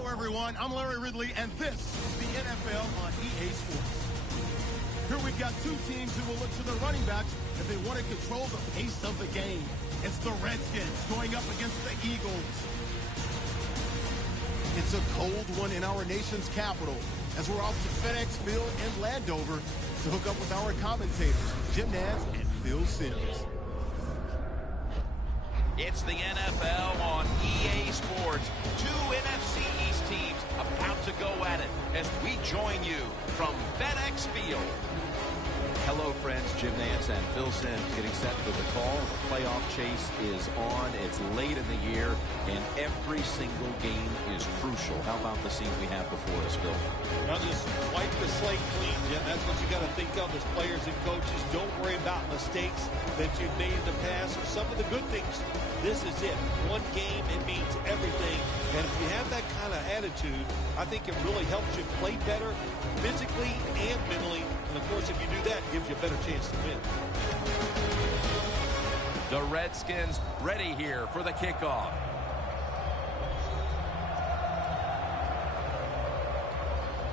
Hello, everyone. I'm Larry Ridley, and this is the NFL on EA Sports. Here we've got two teams who will look to their running backs if they want to control the pace of the game. It's the Redskins going up against the Eagles. It's a cold one in our nation's capital as we're off to FedEx Field in Landover to hook up with our commentators, Jim Nantz and Phil Simms. It's the NFL on EA Sports. Two NFC East teams about to go at it as we join you from FedEx Field. Hello, friends. Jim Nantz and Phil Simms getting set for the call. The playoff chase is on. It's late in the year, and every single game is crucial. How about the scene we have before us, Phil? Now just wipe the slate clean, Jim. That's what you got to think of as players and coaches. Don't worry about mistakes that you've made in the past or some of the good things. This is it. One game, it means everything. And if you have that kind of attitude, I think it really helps you play better physically and mentally. And, of course, if you do that, it gives you a better chance to win. The Redskins ready here for the kickoff.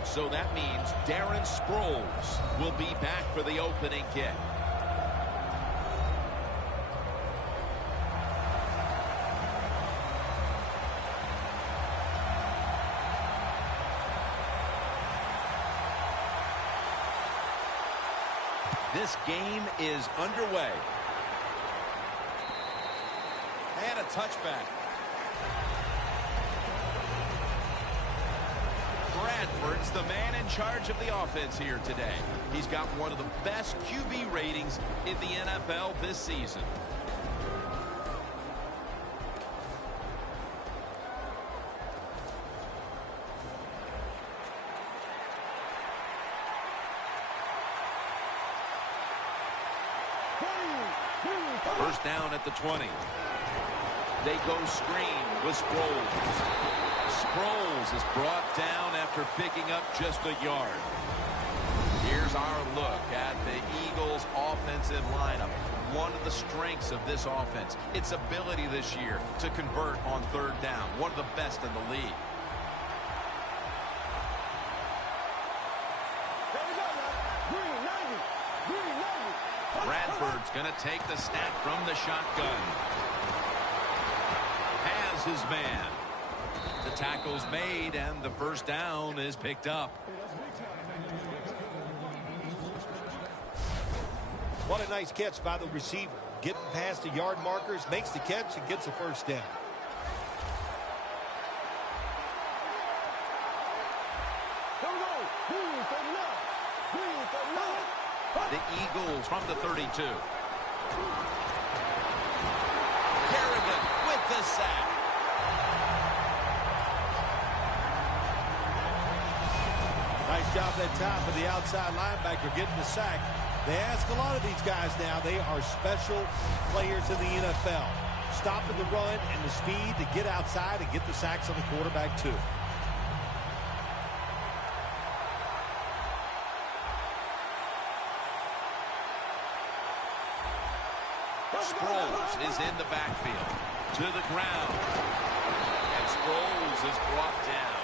So that means Darren Sproles will be back for the opening kick. This game is underway. And a touchback. Bradford's the man in charge of the offense here today. He's got one of the best QB ratings in the NFL this season. First down at the 20. They go screen with Sproles. Sproles is brought down after picking up just a yard. Here's our look at the Eagles' offensive lineup. One of the strengths of this offense, its ability this year to convert on third down. One of the best in the league. Bradford's going to take the snap from the shotgun. Has his man. The tackle's made, and the first down is picked up. What a nice catch by the receiver. Getting past the yard markers, makes the catch, and gets a first down. The Eagles from the 32. Kerrigan with the sack. Nice job that time for the outside linebacker getting the sack. They ask a lot of these guys now. They are special players in the NFL. Stopping the run and the speed to get outside and get the sacks on the quarterback too. Sproles is in the backfield. To the ground. And Sproles is brought down.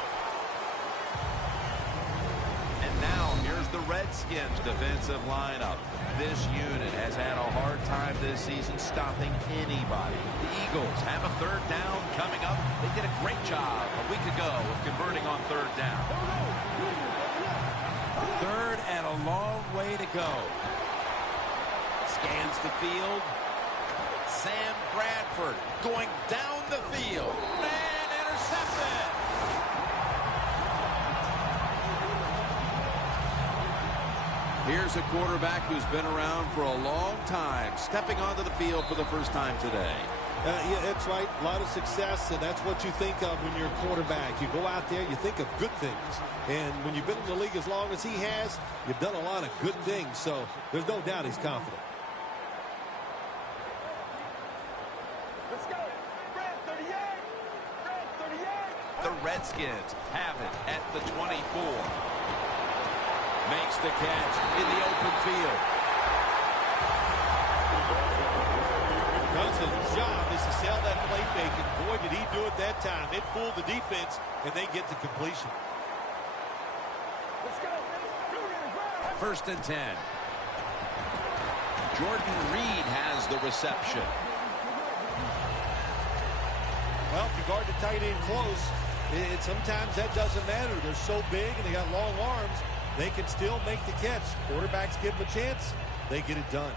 And now here's the Redskins defensive lineup. This unit has had a hard time this season stopping anybody. The Eagles have a third down coming up. They did a great job a week ago of converting on third down. Third and a long way to go. Scans the field. Sam Bradford going down the field and intercepted. Here's a quarterback who's been around for a long time, stepping onto the field for the first time today. Yeah, that's right. A lot of success, and that's what you think of when you're a quarterback. You go out there, you think of good things. And when you've been in the league as long as he has, you've done a lot of good things. So there's no doubt he's confident. Let's go. Brad 38. Brad 38. The Redskins have it at the 24. Makes the catch in the open field. Does So his job is to sell that play fake, and boy, did he do it that time. It fooled the defense, and they get the completion. Let's go. 1st and 10. Jordan Reed has the reception. Well, if you guard the tight end close, sometimes that doesn't matter. They're so big and they got long arms, they can still make the catch. Quarterbacks give them a chance, they get it done.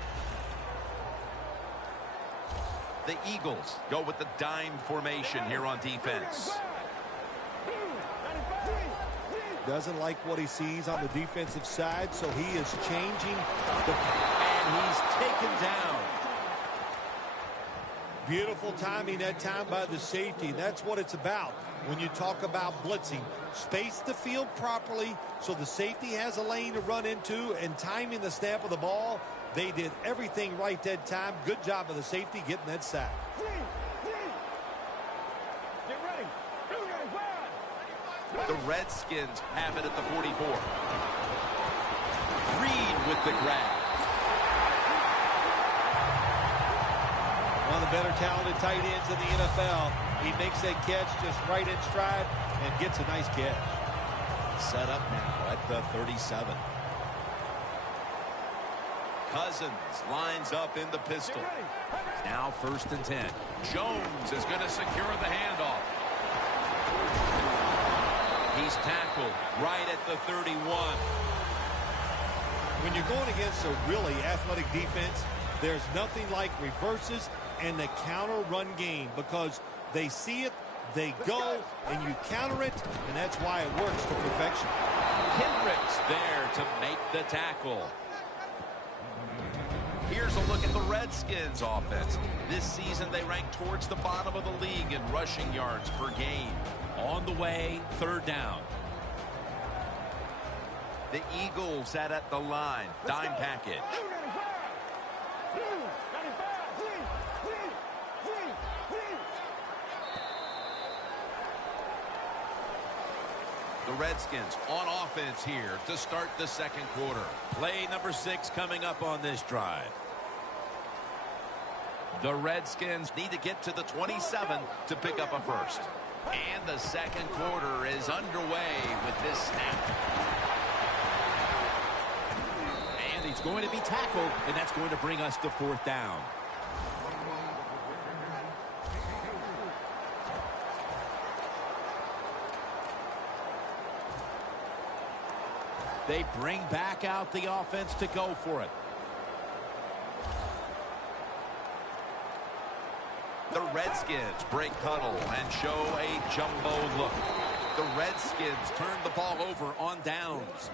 The Eagles go with the dime formation here on defense. Doesn't like what he sees on the defensive side, so he is changing and he's taken down. Beautiful timing that time by the safety. That's what it's about when you talk about blitzing. Space the field properly so the safety has a lane to run into, and timing the snap of the ball. They did everything right that time. Good job of the safety getting that sack. Get ready. The Redskins have it at the 44. Reed with the grab. One of the better talented tight ends in the NFL. He makes that catch just right in stride and gets a nice catch. Set up now at the 37. Cousins lines up in the pistol. Now 1st and 10. Jones is going to secure the handoff. He's tackled right at the 31. When you're going against a really athletic defense, there's nothing like reverses and the counter run game, because they see it, they go, and you counter it, and that's why it works to perfection. Hendricks there to make the tackle. Here's a look at the Redskins offense. This season they rank towards the bottom of the league in rushing yards per game. On the way, 3rd down. The Eagles sat at the line. Dime package. The Redskins on offense here to start the 2nd quarter. Play number 6 coming up on this drive. The Redskins need to get to the 27 to pick up a first. And the 2nd quarter is underway with this snap. And he's going to be tackled, and that's going to bring us to 4th down. They bring back out the offense to go for it. The Redskins break huddle and show a jumbo look. The Redskins turn the ball over on downs.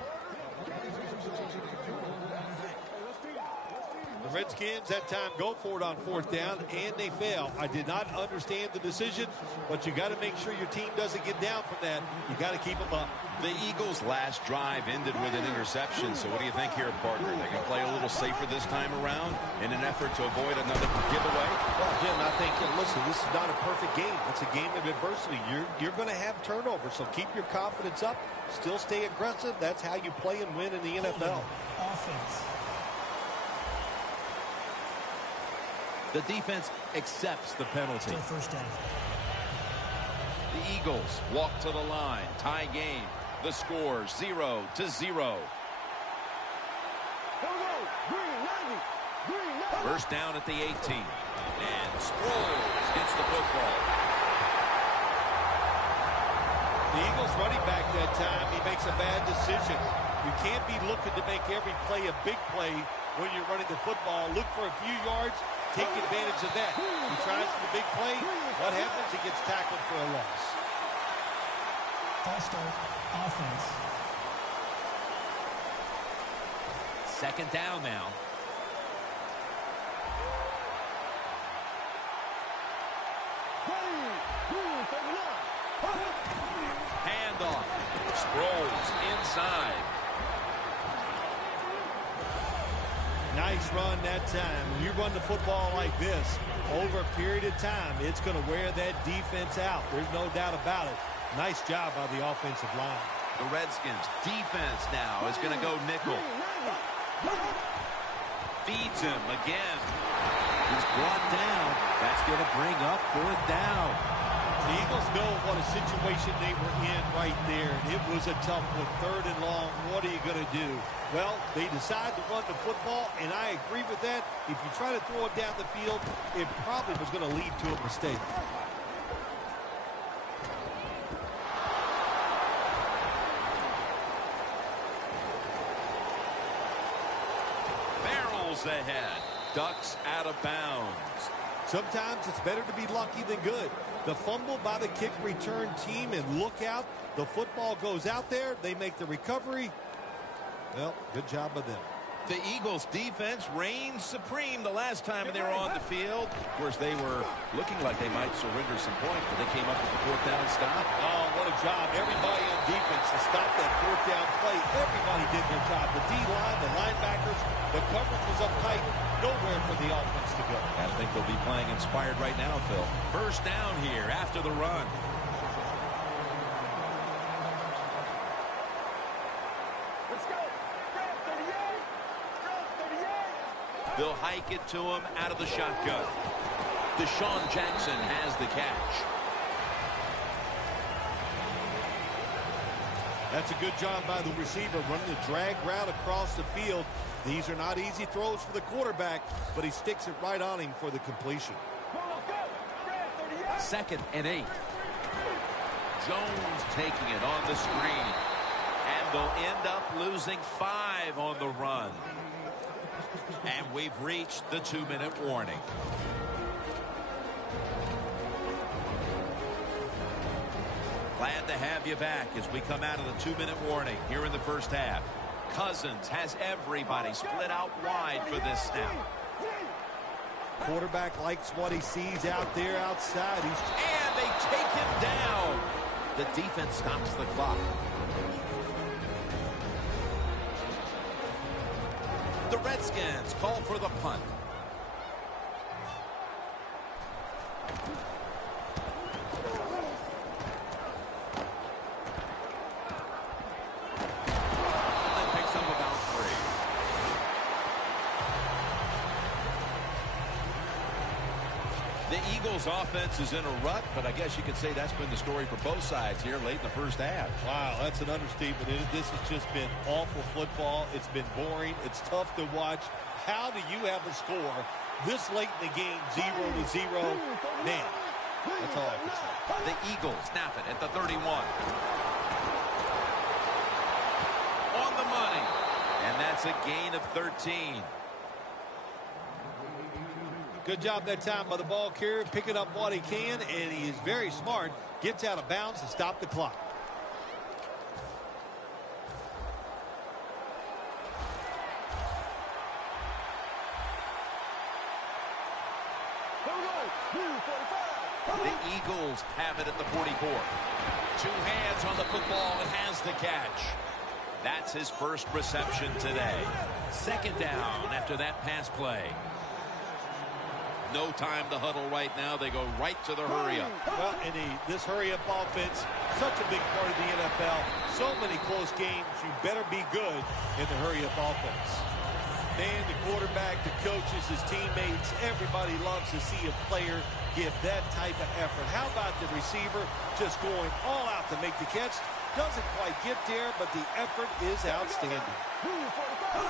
The Redskins that time go for it on 4th down, and they fail. I did not understand the decision, but you got to make sure your team doesn't get down from that. You got to keep them up. The Eagles' last drive ended with an interception. So what do you think here, partner? They can play a little safer this time around in an effort to avoid another giveaway? Well, Jim, I think, listen, this is not a perfect game. It's a game of adversity. You're going to have turnovers, so keep your confidence up. Still stay aggressive. That's how you play and win in the NFL. Offense. The defense accepts the penalty. Still 1st down. The Eagles walk to the line. Tie game. The score 0-0. First down at the 18. And Sproles gets the football. The Eagles running back that time, he makes a bad decision. You can't be looking to make every play a big play when you're running the football. Look for a few yards, take advantage of that. He tries for the big play. What happens? He gets tackled for a loss. False start. Offense. 2nd down now. Handoff. Sproles inside. Nice run that time. When you run the football like this, over a period of time, it's going to wear that defense out. There's no doubt about it. Nice job by the offensive line. The Redskins defense now is going to go nickel. Feeds him again. He's brought down. That's going to bring up 4th down. The Eagles know what a situation they were in right there. It was a tough one, 3rd and long. What are you going to do? Well, they decide to run the football, and I agree with that. If you try to throw it down the field, it probably was going to lead to a mistake. Barrels ahead. Ducks out of bounds. Sometimes it's better to be lucky than good. The fumble by the kick return team, and look out. The football goes out there. They make the recovery. Well, good job of them. The Eagles defense reigned supreme the last time they were on the field. Of course, they were looking like they might surrender some points, but they came up with the 4th down stop. Oh, what a job. Everybody on defense to stop that 4th down play. Everybody did their job. The D-line, the linebackers, the coverage was up tight. Nowhere for the offense to go. I think they'll be playing inspired right now, Phil. First down here after the run. Let's go. Red 38. Red 38. They'll hike it to him out of the shotgun. Deshaun Jackson has the catch. That's a good job by the receiver, running the drag route across the field. These are not easy throws for the quarterback, but he sticks it right on him for the completion. 2nd and 8. Jones taking it on the screen. And they'll end up losing 5 on the run. And we've reached the 2-minute warning. Glad to have you back as we come out of the 2-minute warning here in the first half. Cousins has everybody split out wide for this snap. Quarterback likes what he sees out there outside. And they take him down. The defense stops the clock. The Redskins call for the punt. The Eagles offense is in a rut, but I guess you could say that's been the story for both sides here late in the first half. Wow, that's an understatement. This has just been awful football. It's been boring. It's tough to watch. How do you have a score this late in the game, 0-0? Man, that's all I can say. The Eagles snap it at the 31. On the money. And that's a gain of 13. Good job that time by the ball carrier, picking up what he can, and he is very smart. Gets out of bounds to stop the clock. The Eagles have it at the 44. 2 hands on the football and has the catch. That's his first reception today. 2nd down after that pass play. No time to huddle right now. They go right to the hurry-up. Well, and this hurry-up offense, such a big part of the NFL. So many close games. You better be good in the hurry-up offense. Man, the quarterback, the coaches, his teammates, everybody loves to see a player give that type of effort. How about the receiver just going all out to make the catch? Doesn't quite get there, but the effort is outstanding.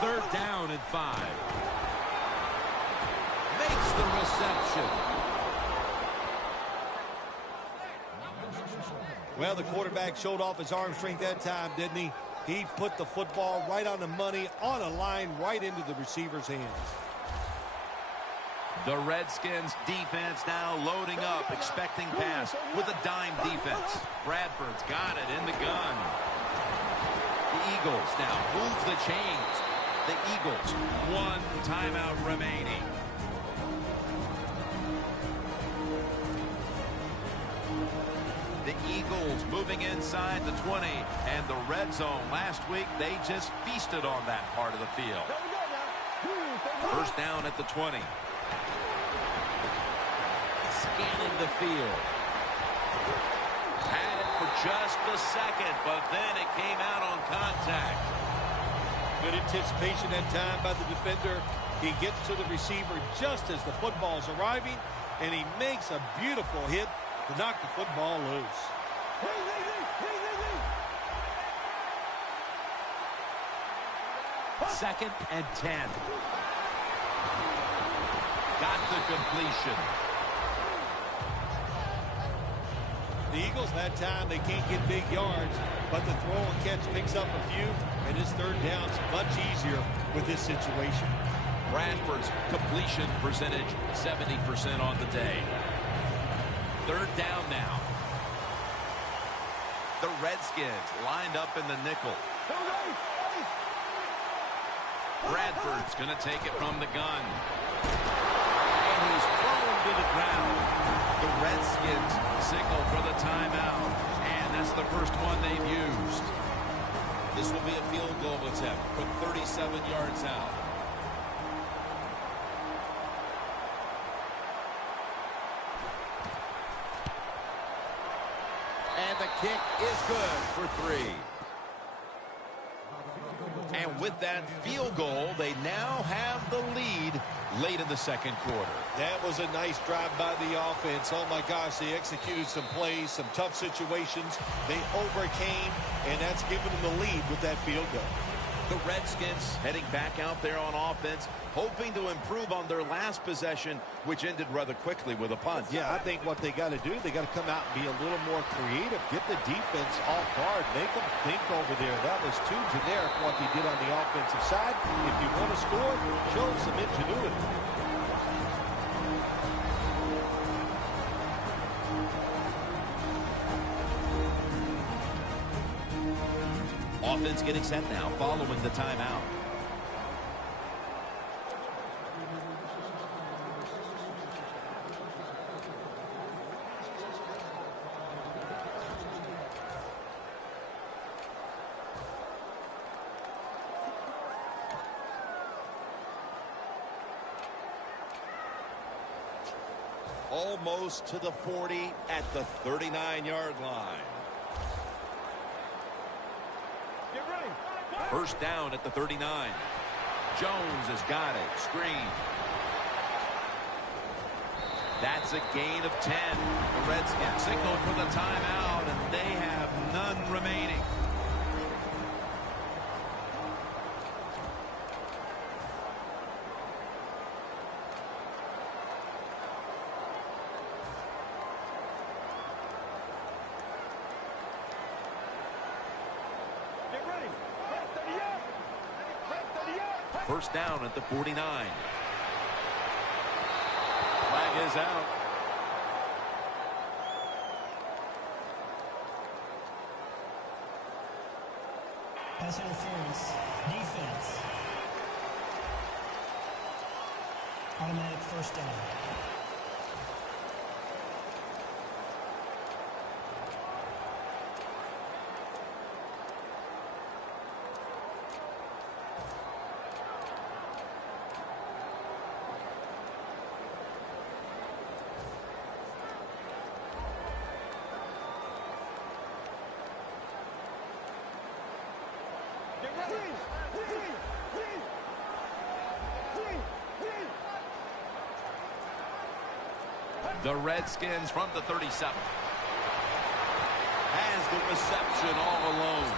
3rd down and 5. Makes the reception. Well, the quarterback showed off his arm strength that time, didn't he? He put the football right on the money, on a line, right into the receiver's hands. The Redskins defense now loading up, expecting pass with a dime defense. Bradford's got it in the gun. The Eagles now move the chains. The Eagles, 1 timeout remaining. The Eagles moving inside the 20 and the red zone. Last week, they just feasted on that part of the field. First down at the 20. Scanning the field. Had it for just a second, but then it came out on contact. Good anticipation that time by the defender. He gets to the receiver just as the football is arriving, and he makes a beautiful hit to knock the football loose. Second and 10. Got the completion. The Eagles, that time, they can't get big yards, but the throw and catch picks up a few, and his third down's much easier with this situation. Bradford's completion percentage, 70% on the day. Third down now. The Redskins lined up in the nickel. Bradford's going to take it from the gun. And he's thrown to the ground. The Redskins signal for the timeout. And that's the first one they've used. This will be a field goal attempt from 37 yards out. And the kick is good for 3. And with that field goal, they now have the lead late in the second quarter. That was a nice drive by the offense. Oh, my gosh, they executed some plays, some tough situations. They overcame, and that's given them the lead with that field goal. The Redskins heading back out there on offense, hoping to improve on their last possession, which ended rather quickly with a punt. Yeah, I think what they got to do, they got to come out and be a little more creative, get the defense off guard, make them think over there. That was too generic what they did on the offensive side. If you want to score, show some ingenuity. Offense getting set now following the timeout. Almost to the 40 at the 39-yard line. First down at the 39. Jones has got it. Screen. That's a gain of 10. The Redskins signal for the timeout, and they have none remaining. First down at the 49. Flag is out. Pass interference. Defense. Automatic first down. The Redskins from the 37 has the reception all alone.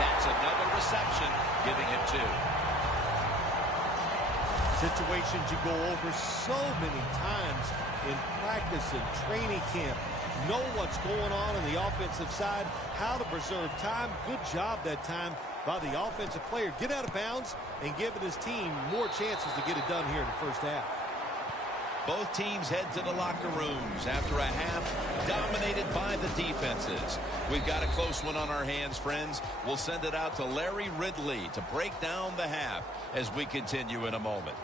That's another reception, giving him 2. Situations you go over so many times in practice and training camp. Know what's going on the offensive side, how to preserve time. Good job that time by the offensive player. Get out of bounds and giving his team more chances to get it done here in the first half. Both teams head to the locker rooms after a half dominated by the defenses. We've got a close one on our hands, friends. We'll send it out to Larry Ridley to break down the half as we continue in a moment.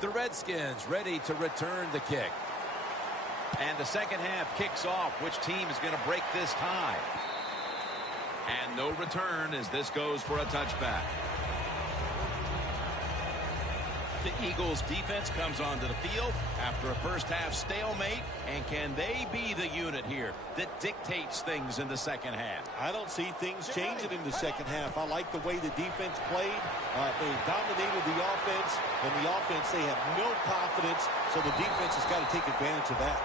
The Redskins ready to return the kick. And the second half kicks off. Which team is going to break this tie? And no return as this goes for a touchback. The Eagles defense comes onto the field after a first half stalemate, and can they be the unit here that dictates things in the second half? I don't see things changing in the second half. I like the way the defense played. They dominated the offense, and the offense, they have no confidence, so the defense has got to take advantage of that.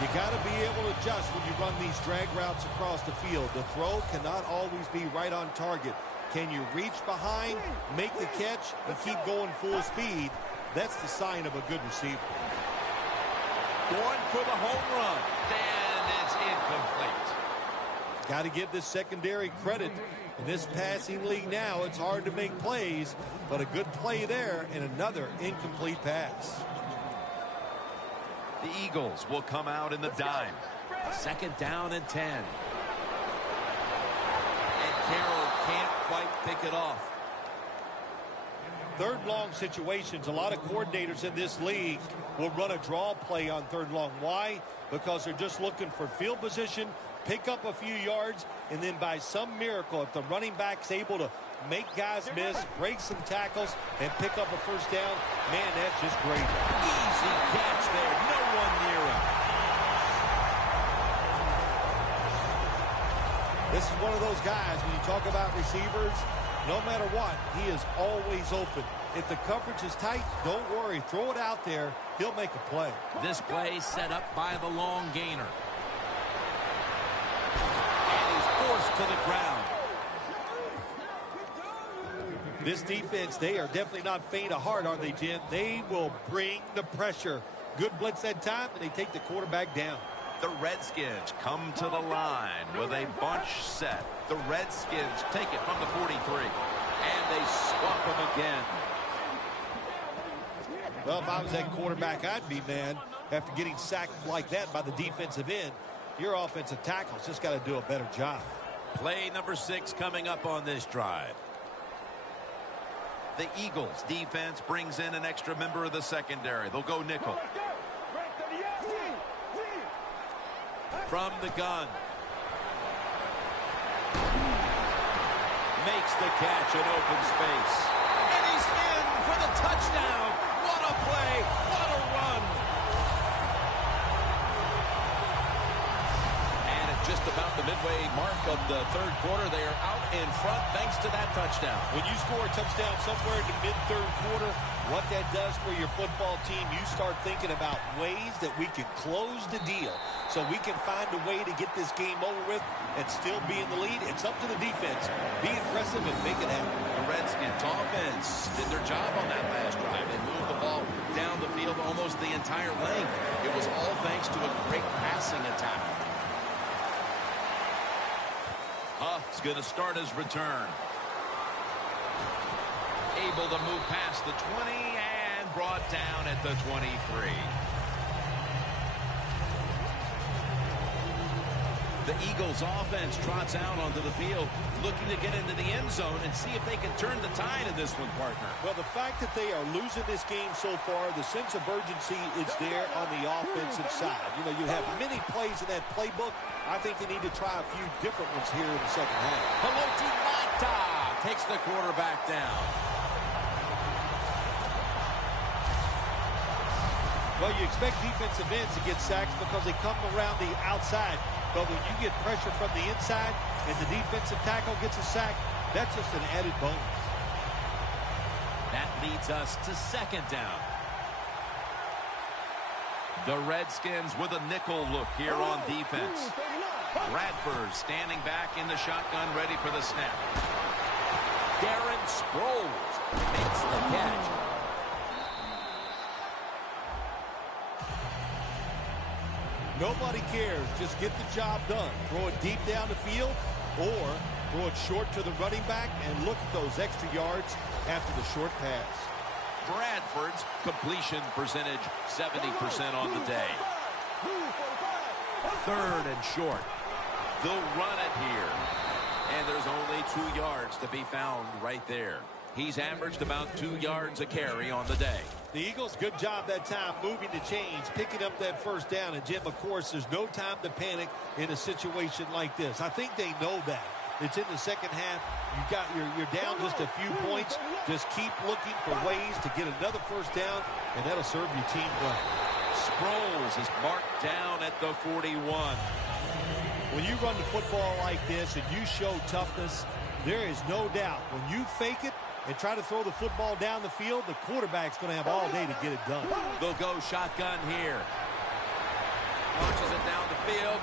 You got to be able to adjust when you run these drag routes across the field. The throw cannot always be right on target. Can you reach behind, make the catch, and keep going full speed? That's the sign of a good receiver. Going for the home run, and it's incomplete. Got to give this secondary credit. In this passing league now, it's hard to make plays, but a good play there and another incomplete pass. The Eagles will come out in the dime. Second down and 10. And Carroll can't quite pick it off. Third long situations, a lot of coordinators in this league will run a draw play on third long. Why? Because they're just looking for field position, pick up a few yards, and then by some miracle, if the running back's able to make guys miss, break some tackles, and pick up a first down, man, that's just great. Easy catch there. No one near him. This is one of those guys, when you talk about receivers, no matter what, he is always open. If the coverage is tight, don't worry. Throw it out there. He'll make a play. This play set up by the long gainer. And he's forced to the ground. This defense, they are definitely not faint of heart, are they, Jim? They will bring the pressure. Good blitz that time, and they take the quarterback down. The Redskins come to the line with a bunch set. The Redskins take it from the 43. And they swamp them again. Well, if I was that quarterback, I'd be mad after getting sacked like that by the defensive end. Your offensive tackle's just got to do a better job. Play number 6 coming up on this drive. The Eagles defense brings in an extra member of the secondary. They'll go nickel. From the gun. Makes the catch in open space. And he's in for the touchdown. What a play. What a run. And at just about the midway mark of the third quarter, they are out in front thanks to that touchdown. When you score a touchdown somewhere in the mid-third quarter, what that does for your football team, you start thinking about ways that we can close the deal so we can find a way to get this game over with and still be in the lead. It's up to the defense. Be impressive and make it happen. The Redskins offense did their job on that last drive. They moved the ball down the field almost the entire length. It was all thanks to a great passing attack. Huff's going to start his return. Able to move past the 20 and brought down at the 23. The Eagles offense trots out onto the field, looking to get into the end zone and see if they can turn the tide in this one, partner. Well, the fact that they are losing this game so far, the sense of urgency is there on the offensive side. You know, you have many plays in that playbook. I think they need to try a few different ones here in the second half. Haloti Ngata takes the quarterback down. Well, you expect defensive ends to get sacks because they come around the outside. But when you get pressure from the inside and the defensive tackle gets a sack, that's just an added bonus. That leads us to second down. The Redskins with a nickel look here on defense. Bradford standing back in the shotgun, ready for the snap. Darren Sproles makes the catch. Nobody cares. Just get the job done. Throw it deep down the field or throw it short to the running back and look at those extra yards after the short pass. Bradford's completion percentage 70% on the day. Third and short. They'll run it here. And there's only 2 yards to be found right there. He's averaged about 2 yards a carry on the day. The Eagles, good job that time moving the chains, picking up that first down. And, Jim, of course, there's no time to panic in a situation like this. I think they know that. It's in the second half. You're down just a few points. Just keep looking for ways to get another first down, and that'll serve your team well. Sproles is marked down at the 41. When you run the football like this and you show toughness, there is no doubt when you fake it and try to throw the football down the field, the quarterback's going to have all day to get it done. They'll go shotgun here. Launches it down the field.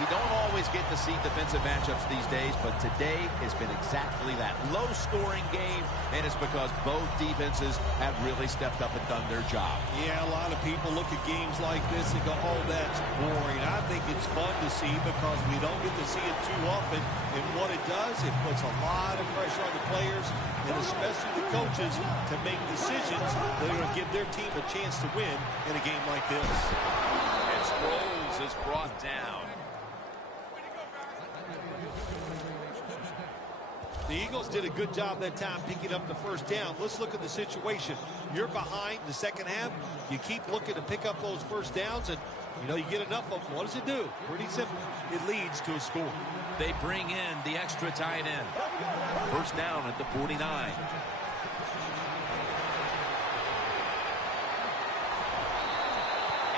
We don't always get to see defensive matchups these days, but today has been exactly that. Low-scoring game, and it's because both defenses have really stepped up and done their job. Yeah, a lot of people look at games like this and go, oh, that's boring. I think it's fun to see because we don't get to see it too often. And what it does, it puts a lot of pressure on the players and especially the coaches to make decisions that are going to give their team a chance to win in a game like this. And Sproles is brought down. The Eagles did a good job that time picking up the first down. Let's look at the situation. You're behind the second half. You keep looking to pick up those first downs, and you get enough of them. What does it do? Pretty simple. It leads to a score. They bring in the extra tight end. First down at the 49.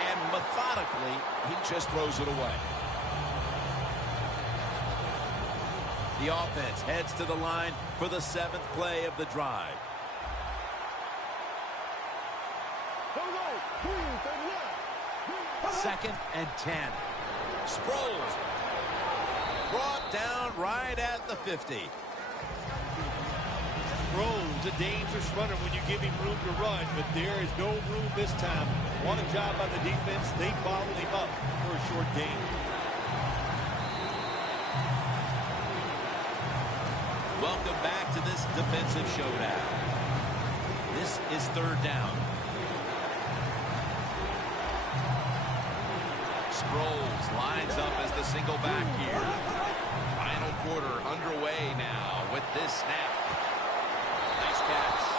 And methodically, he just throws it away. The offense heads to the line for the 7th play of the drive. Second and 10. Sproles brought down right at the 50. Sproles, a dangerous runner when you give him room to run, but there is no room this time. What a job by the defense. They bottled him up for a short gain. Welcome back to this defensive showdown. This is third down. Sproles lines up as the single back here. Final quarter underway now with this snap. Nice catch.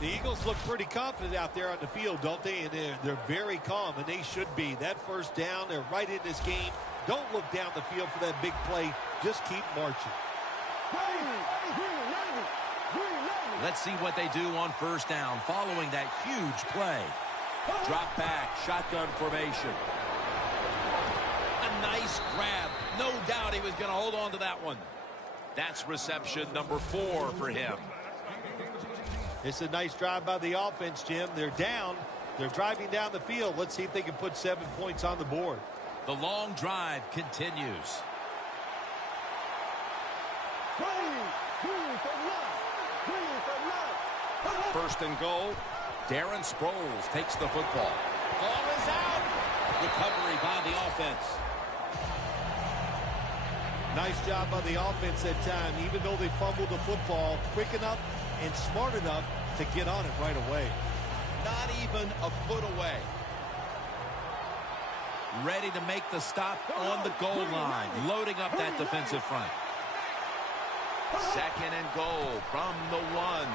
The Eagles look pretty confident out there on the field, don't they? And they're very calm, and they should be. That first down, they're right in this game. Don't look down the field for that big play. Just keep marching. Let's see what they do on first down following that huge play. Drop back, shotgun formation. A nice grab. No doubt he was going to hold on to that one. That's reception number 4 for him. It's a nice drive by the offense, Jim. They're down. They're driving down the field. Let's see if they can put 7 points on the board. The long drive continues. First and goal. Darren Sproles takes the football. Ball is out. Recovery by the offense. Nice job by the offense that time. Even though they fumbled the football, quick enough and smart enough to get on it right away. Not even a foot away. Ready to make the stop on the goal line. Loading up that defensive front. Second and goal from the 1.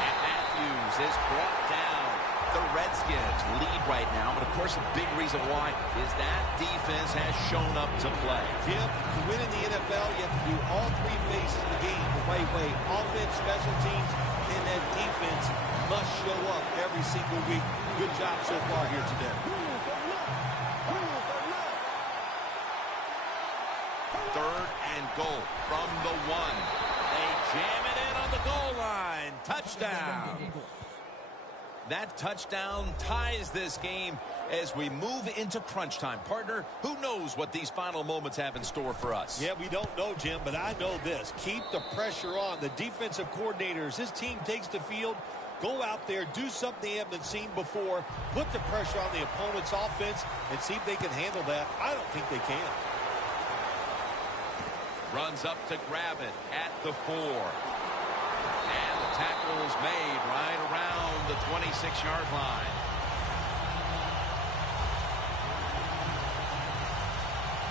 And Matthews is brought down. The Redskins lead right now, but of course a big reason why is that defense has shown up to play. Jim, to win in the NFL, you have to do all 3 phases of the game the right way. Offense, special teams, and that defense must show up every single week. Good job so far here today. Third and goal from the 1. They jam it in on the goal line. Touchdown. That touchdown ties this game as we move into crunch time. Partner, who knows what these final moments have in store for us? Yeah, we don't know, Jim, but I know this. Keep the pressure on. The defensive coordinators, his team takes the field, go out there, do something they haven't seen before, put the pressure on the opponent's offense, and see if they can handle that. I don't think they can. Runs up to grab it at the 4. And the tackle is made right around the 26-yard line.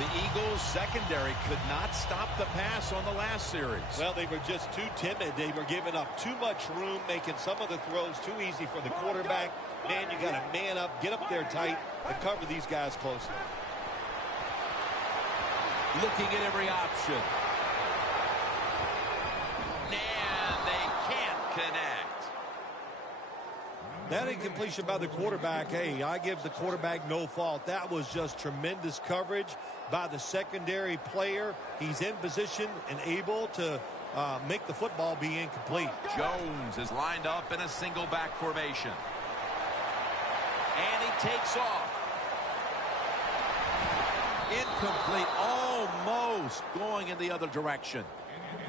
The Eagles secondary could not stop the pass on the last series. Well, they were just too timid. They were giving up too much room, making some of the throws too easy for the quarterback. Man, you got to man up, get up there tight, and cover these guys closely. Looking at every option. And they can't connect. That incompletion by the quarterback, hey, I give the quarterback no fault. That was just tremendous coverage by the secondary player. He's in position and able to make the football be incomplete. Jones is lined up in a single back formation. And he takes off. Incomplete, almost going in the other direction.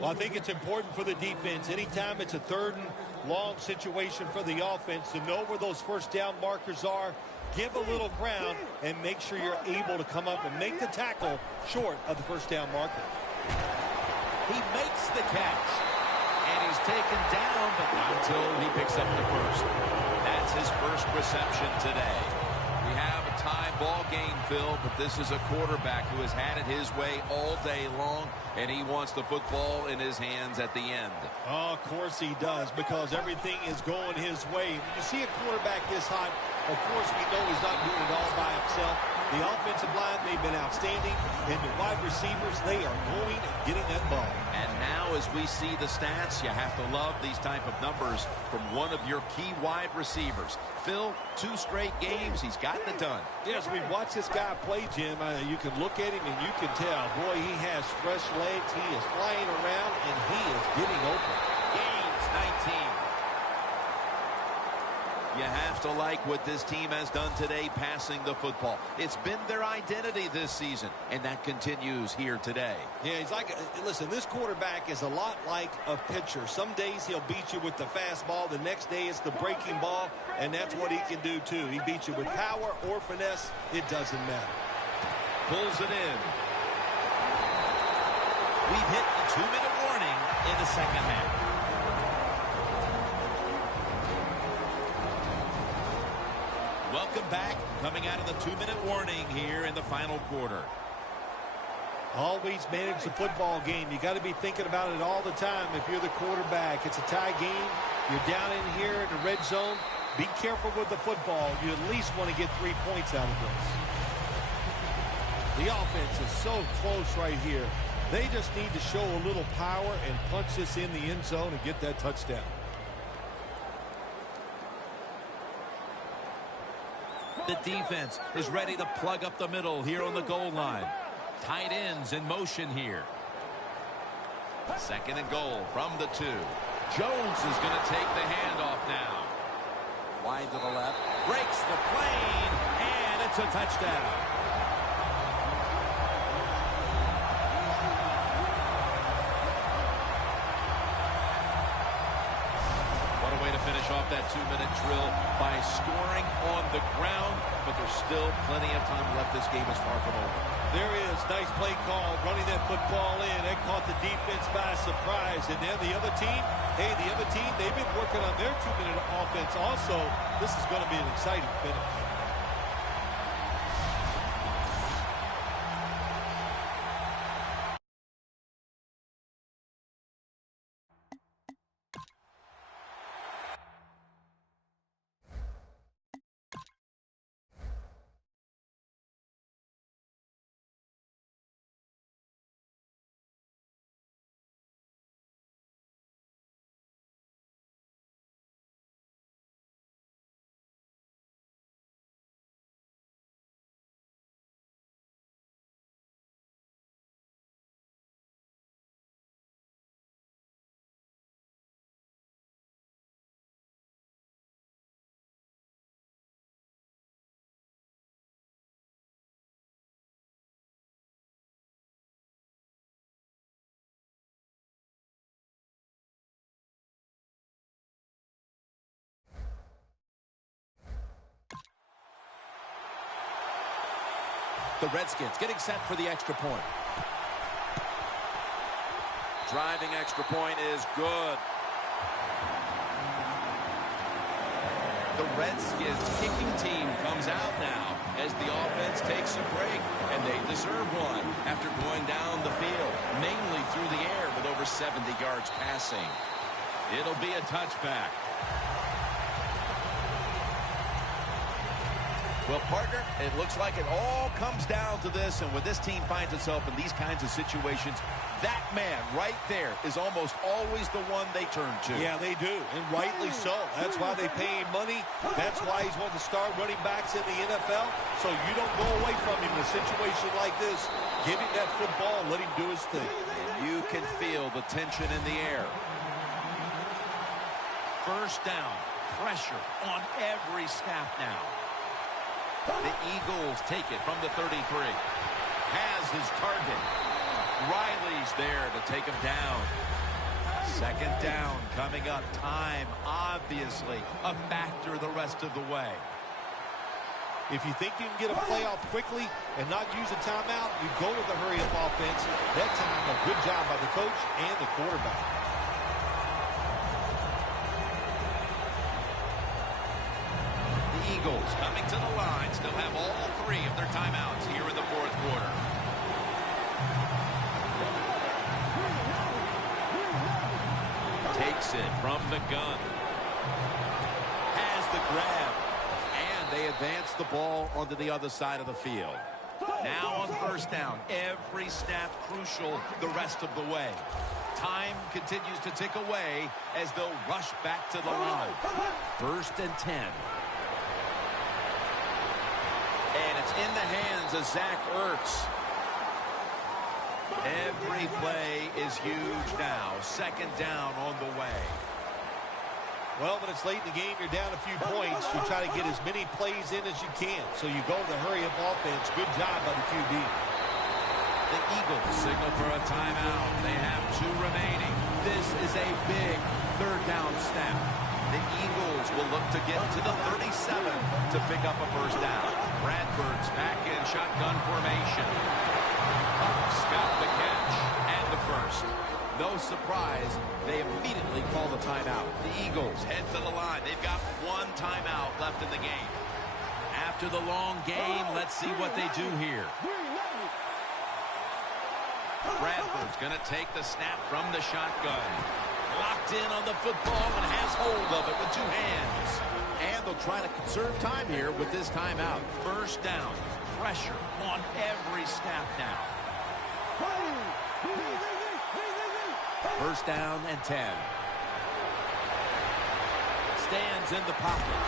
Well, I think it's important for the defense. Anytime it's a third and long situation for the offense to know where those first down markers are, give a little ground, and make sure you're able to come up and make the tackle short of the first down marker. He makes the catch. And he's taken down, but not until he picks up the first. That's his first reception today. We have a tie ball game, Phil, but this is a quarterback who has had it his way all day long, and he wants the football in his hands at the end. Oh, of course he does, because everything is going his way. When you see a quarterback this hot, of course we know he's not doing it all by himself. The offensive line, they've been outstanding, and the wide receivers, they are going and getting that ball. And now as we see the stats, you have to love these type of numbers from one of your key wide receivers. Phil, 2 straight games, he's gotten it done. Yes, we watch this guy play, Jim. You can look at him and you can tell, boy, he has fresh legs. He is flying around, and he is getting open. Gains 19. You have to like what this team has done today passing the football. It's been their identity this season, and that continues here today. Yeah, he's like, listen, this quarterback is a lot like a pitcher. Some days he'll beat you with the fastball. The next day it's the breaking ball, and that's what he can do too. He beats you with power or finesse. It doesn't matter. Pulls it in. We've hit the 2-minute warning in the second half. Welcome back. Coming out of the 2-minute warning here in the final quarter. Always manage the football game. You got to be thinking about it all the time. If you're the quarterback, it's a tie game. You're down in here in the red zone. Be careful with the football. You at least want to get 3 points out of this. The offense is so close right here. They just need to show a little power and punch this in the end zone and get that touchdown. The defense is ready to plug up the middle here on the goal line. Tight ends in motion here. 2nd and goal from the 2. Jones is going to take the handoff now. Wide to the left. Breaks the plane, and it's a touchdown. Finish off that 2-minute drill by scoring on the ground, but there's still plenty of time left. This game is far from over. There is. Nice play call, running that football in. That caught the defense by surprise. And then the other team, hey, the other team, they've been working on their 2-minute offense also. This is going to be an exciting finish. The Redskins getting set for the extra point. Driving extra point is good. The Redskins kicking team comes out now as the offense takes a break. And They deserve one after going down the field, mainly through the air with over 70 yards passing. It'll be a touchback. Well, partner, it looks like it all comes down to this, and when this team finds itself in these kinds of situations, that man right there is almost always the one they turn to. Yeah, they do, and rightly so. That's why they pay him money. That's why he's one of the star running backs in the NFL. So you don't go away from him in a situation like this. Give him that football and let him do his thing. And you can feel the tension in the air. First down. Pressure on every snap now. The Eagles take it from the 33. Has his target. Riley's there to take him down. Second down coming up. Time, obviously, a factor the rest of the way. If you think you can get a playoff quickly and not use a timeout, you go with a hurry-up offense. That time, a good job by the coach and the quarterback. Eagles coming to the line, still have all three of their timeouts here in the fourth quarter. Takes it from the gun. Has the grab. And they advance the ball onto the other side of the field. Now on first down, every snap crucial the rest of the way. Time continues to tick away as they'll rush back to the line. First and 10. And it's in the hands of Zach Ertz. Every play is huge now. Second down on the way. Well, when it's late in the game, you're down a few points. You try to get as many plays in as you can. So you go with the hurry-up offense. Good job by the QB. The Eagles signal for a timeout. They have 2 remaining. This is a big third down snap. The Eagles will look to get to the 37 to pick up a first down. Bradford's back in shotgun formation. Bucks got the catch and the first. No surprise, they immediately call the timeout. The Eagles head to the line. They've got 1 timeout left in the game. After the long game, let's see what they do here. Bradford's going to take the snap from the shotgun. Locked in on the football and has hold of it with 2 hands. And they'll try to conserve time here with this timeout. First down. Pressure on every snap now. First down and 10. Stands in the pocket.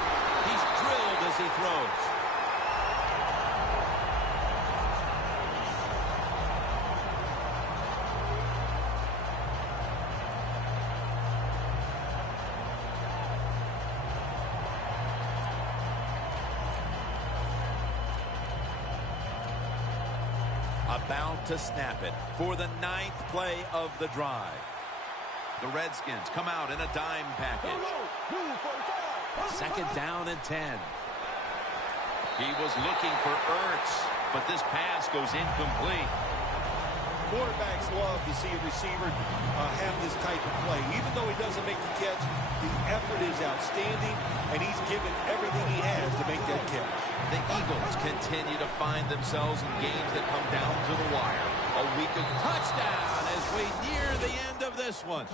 He's drilled as he throws. About to snap it for the 9th play of the drive. The Redskins come out in a dime package. Second down and 10. He was looking for Ertz, but this pass goes incomplete. Quarterbacks love to see a receiver have this type of play. Even though he doesn't make the catch, the effort is outstanding, and he's given everything he has to make that catch. The Eagles continue to find themselves in games that come down to the wire. A week of touchdown as we near the end of this one.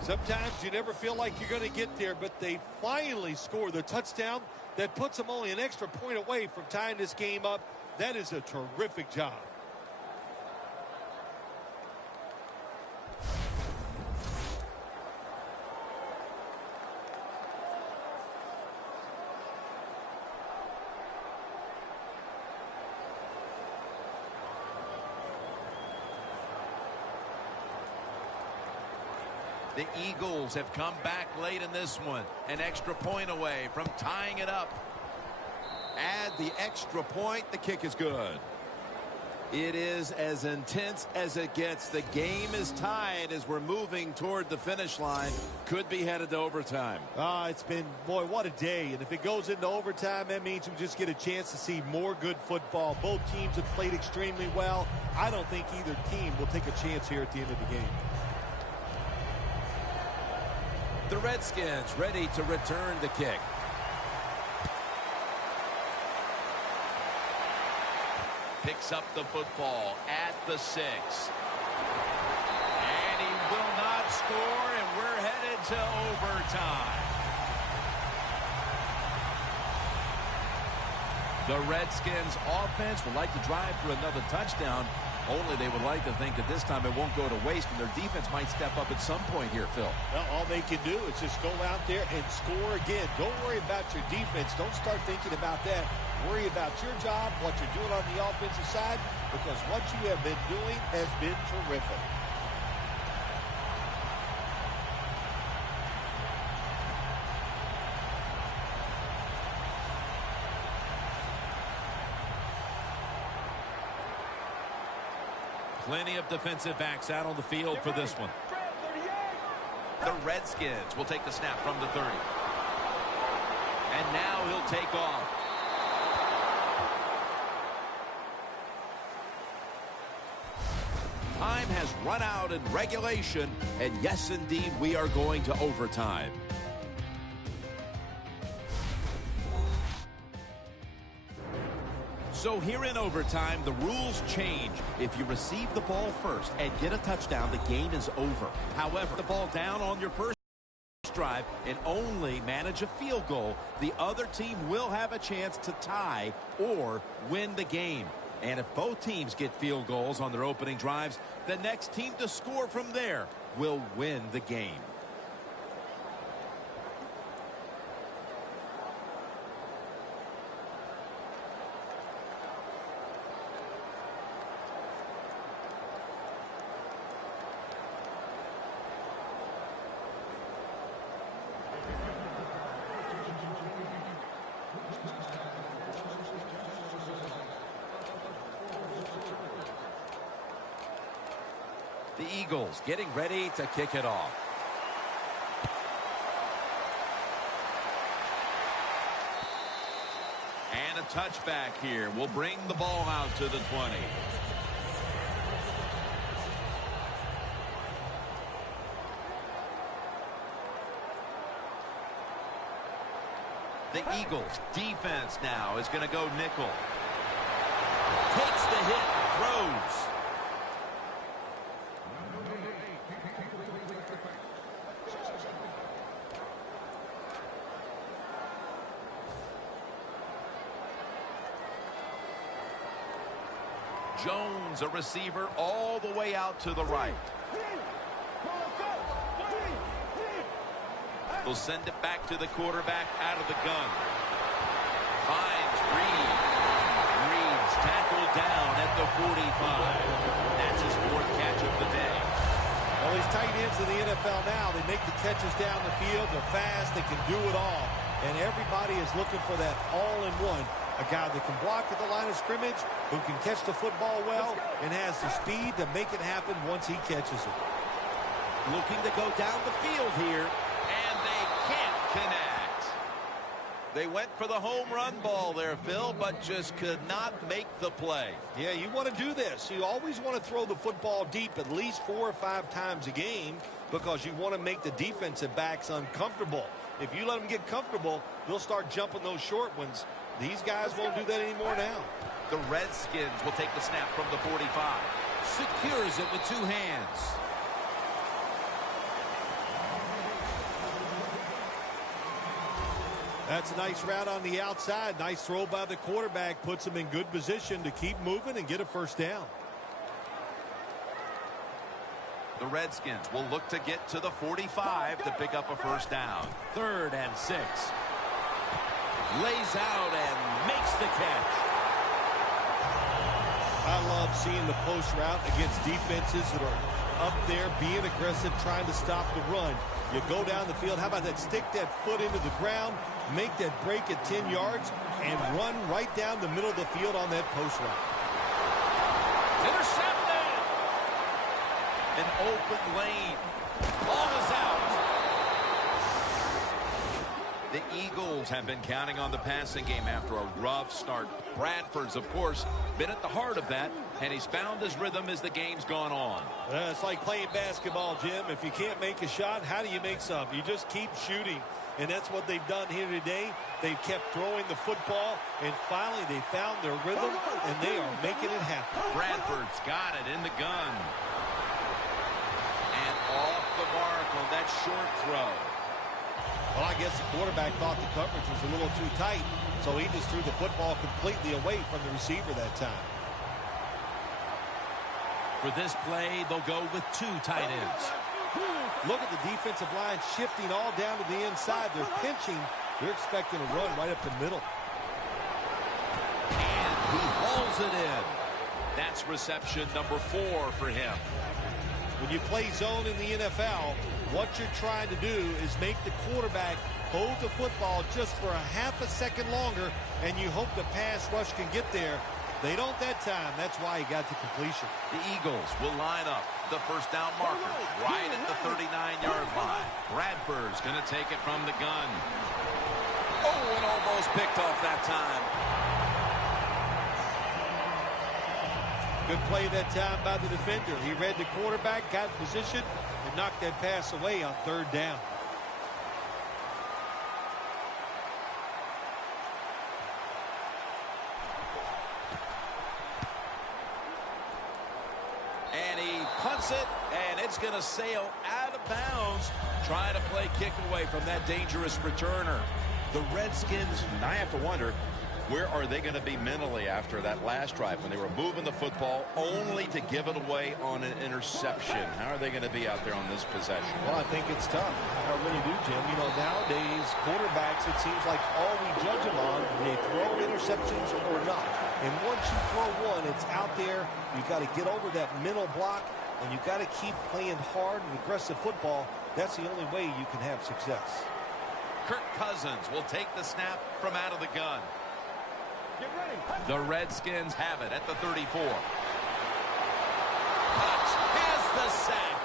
Sometimes you never feel like you're going to get there, but they finally score the touchdown that puts them only an extra point away from tying this game up. That is a terrific job. The Eagles have come back late in this one. An extra point away from tying it up. Add the extra point. The kick is good. It is as intense as it gets. The game is tied as we're moving toward the finish line. Could be headed to overtime. It's been, boy, what a day. And if it goes into overtime, that means we just get a chance to see more good football. Both teams have played extremely well. I don't think either team will take a chance here at the end of the game. The Redskins ready to return the kick. Picks up the football at the 6. And he will not score, and we're headed to overtime. The Redskins offense would like to drive for another touchdown, only they would like to think that this time it won't go to waste, and their defense might step up at some point here, Phil. Well, all they can do is just go out there and score again. Don't worry about your defense. Don't start thinking about that. Worry about your job, what you're doing on the offensive side, because what you have been doing has been terrific. Plenty of defensive backs out on the field for this one. The Redskins will take the snap from the 30. And now he'll take off. Time has run out in regulation, and yes, indeed, we are going to overtime. So here in overtime, the rules change. If you receive the ball first and get a touchdown, the game is over. However, the ball down on your first drive and only manage a field goal, the other team will have a chance to tie or win the game. And if both teams get field goals on their opening drives, the next team to score from there will win the game. The Eagles getting ready to kick it off. And a touchback here will bring the ball out to the 20. The Eagles defense now is going to go nickel. Takes the hit, throws. Jones, a receiver, all the way out to the right. Will send it back to the quarterback out of the gun. Finds Reed. Reed's tackled down at the 45. That's his 4th catch of the day. Well, these tight ends in the NFL now, they make the catches down the field. They're fast. They can do it all. And everybody is looking for that all-in-one. A guy that can block at the line of scrimmage, who can catch the football well, and has the speed to make it happen once he catches it. Looking to go down the field here, and they can't connect. They went for the home run ball there, Phil, but just could not make the play. Yeah, you want to do this. You always want to throw the football deep at least 4 or 5 times a game because you want to make the defensive backs uncomfortable. If you let them get comfortable, they'll start jumping those short ones. These guys won't do that anymore now. The Redskins will take the snap from the 45. Secures it with 2 hands. That's a nice route on the outside. Nice throw by the quarterback. Puts him in good position to keep moving and get a first down. The Redskins will look to get to the 45 to pick up a first down. 3rd and 6. Lays out and makes the catch. I love seeing the post route against defenses that are up there being aggressive, trying to stop the run. You go down the field. How about that? Stick that foot into the ground, make that break at 10 yards, and run right down the middle of the field on that post route. Intercepted! An open lane. Ball is out. The Eagles have been counting on the passing game after a rough start. Bradford's, of course, been at the heart of that. And he's found his rhythm as the game's gone on. It's like playing basketball, Jim. If you can't make a shot, how do you make some? You just keep shooting. And that's what they've done here today. They've kept throwing the football, and finally they found their rhythm, and they are making it happen. Bradford's got it in the gun. And off the mark on that short throw. Well, I guess the quarterback thought the coverage was a little too tight, so he just threw the football completely away from the receiver that time. For this play, they'll go with 2 tight ends. Look at the defensive line shifting all down to the inside. They're pinching. They're expecting a run right up the middle. And he hauls it in. That's reception number 4 for him. When you play zone in the NFL, what you're trying to do is make the quarterback hold the football just for a half a second longer, and you hope the pass rush can get there. They don't that time. That's why he got to completion. The Eagles will line up the first down marker right at the 39-yard line. Bradford's going to take it from the gun. Oh, and almost picked off that time. Good play that time by the defender. He read the quarterback, got in position, and knocked that pass away on 3rd down. And he punts it, and it's going to sail out of bounds, trying to play kick away from that dangerous returner. The Redskins, I have to wonder, where are they going to be mentally after that last drive when they were moving the football only to give it away on an interception? How are they going to be out there on this possession? Well, I think it's tough. I really do, Jim. You know, nowadays, quarterbacks, it seems like all we judge them on, they throw interceptions or not. And once you throw one, it's out there. You've got to get over that mental block, and you've got to keep playing hard and aggressive football. That's the only way you can have success. Kirk Cousins will take the snap from out of the gun. The Redskins have it at the 34. Cox has the sack.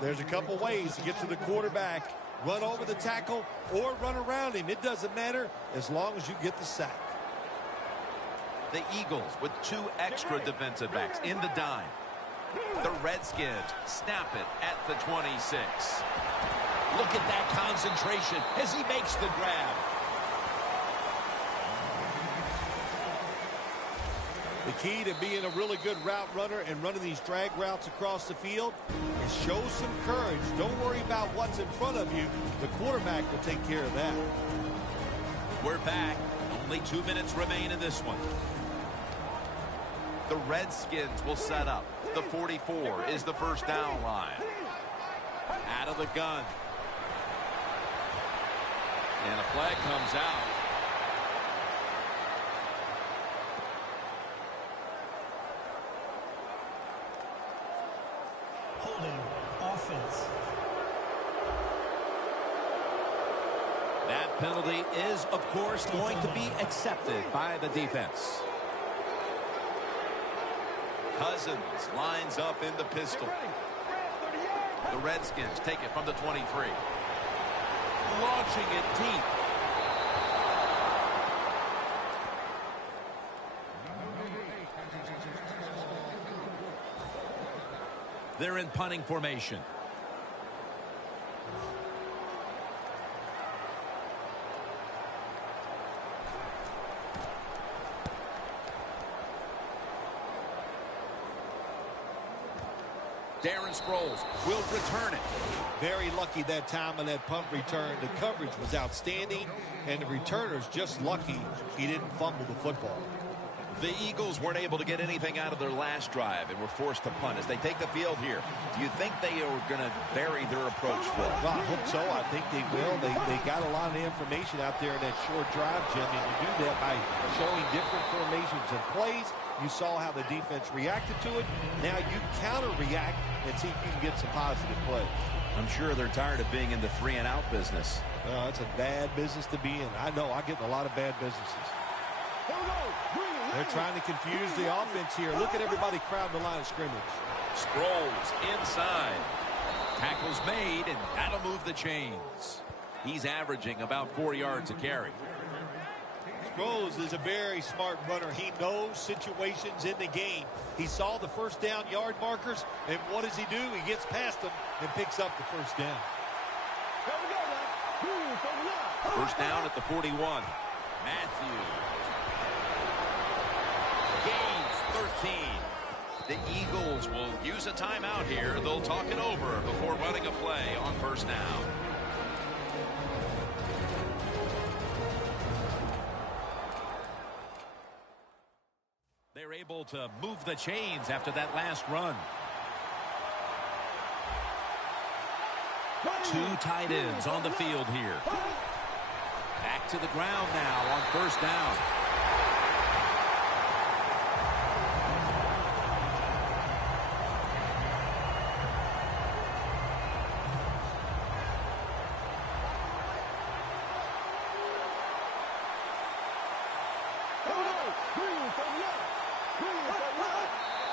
There's a couple ways to get to the quarterback. Run over the tackle or run around him. It doesn't matter as long as you get the sack. The Eagles with 2 extra defensive backs in the dime. The Redskins snap it at the 26. Look at that concentration as he makes the grab. The key to being a really good route runner and running these drag routes across the field is show some courage. Don't worry about what's in front of you. The quarterback will take care of that. We're back. Only 2 minutes remain in this one. The Redskins will set up. The 44 is the first down line. Out of the gun. And a flag comes out. Holding. Offense. That penalty is, of course, going to be accepted by the defense. Cousins lines up in the pistol. The Redskins take it from the 23. Launching it deep. They're in punting formation. Darren Sproles will return it. Very lucky that time on that punt return. The coverage was outstanding, and the returner's just lucky he didn't fumble the football. The Eagles weren't able to get anything out of their last drive and were forced to punt as they take the field here. Do you think they are going to vary their approach, Phil? Well, I hope so. I think they will. They got a lot of information out there in that short drive, Jim, and you do that by showing different formations and plays. You saw how the defense reacted to it. Now you counter-react and see if you can get some positive plays. I'm sure they're tired of being in the 3-and-out business. Well, it's a bad business to be in. I know. I get in a lot of bad businesses. They're trying to confuse the offense here. Look at everybody crowding the line of scrimmage. Sproles inside. Tackles made, and that'll move the chains. He's averaging about 4 yards a carry. Groves is a very smart runner. He knows situations in the game. He saw the first down yard markers, and what does he do? He gets past them and picks up the first down. First down at the 41. Matthews. Gains 13. The Eagles will use a timeout here. They'll talk it over before running a play on first down. They're able to move the chains after that last run. Two tight ends on the field here. Back to the ground now on first down.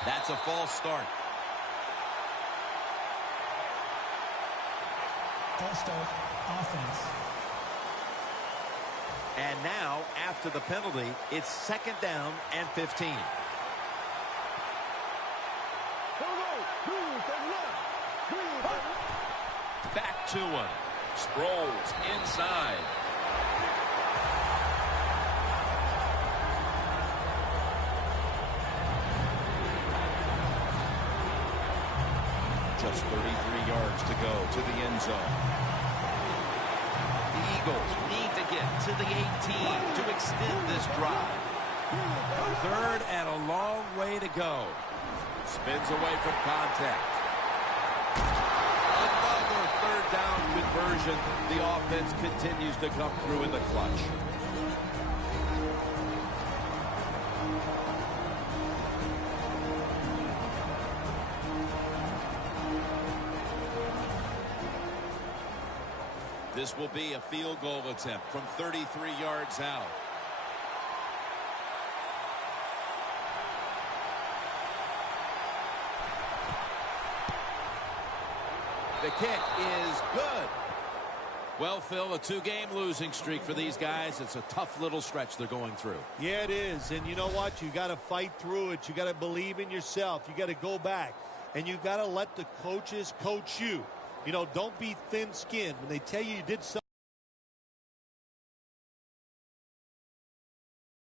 That's a false start. False start, offense. And now, after the penalty, it's second down and 15. Back to him. Sproles inside. Just 33 yards to go to the end zone. The Eagles need to get to the 18 to extend this drive. Third and a long way to go. Spins away from contact. Another third down conversion. The offense continues to come through in the clutch. This will be a field goal attempt from 33 yards out. The kick is good. Well, Phil, a two-game losing streak for these guys. It's a tough little stretch they're going through. Yeah, it is. And you know what? You got to fight through it. You got to believe in yourself. You got to go back. And you got to let the coaches coach you. You know, don't be thin-skinned. When they tell you you did something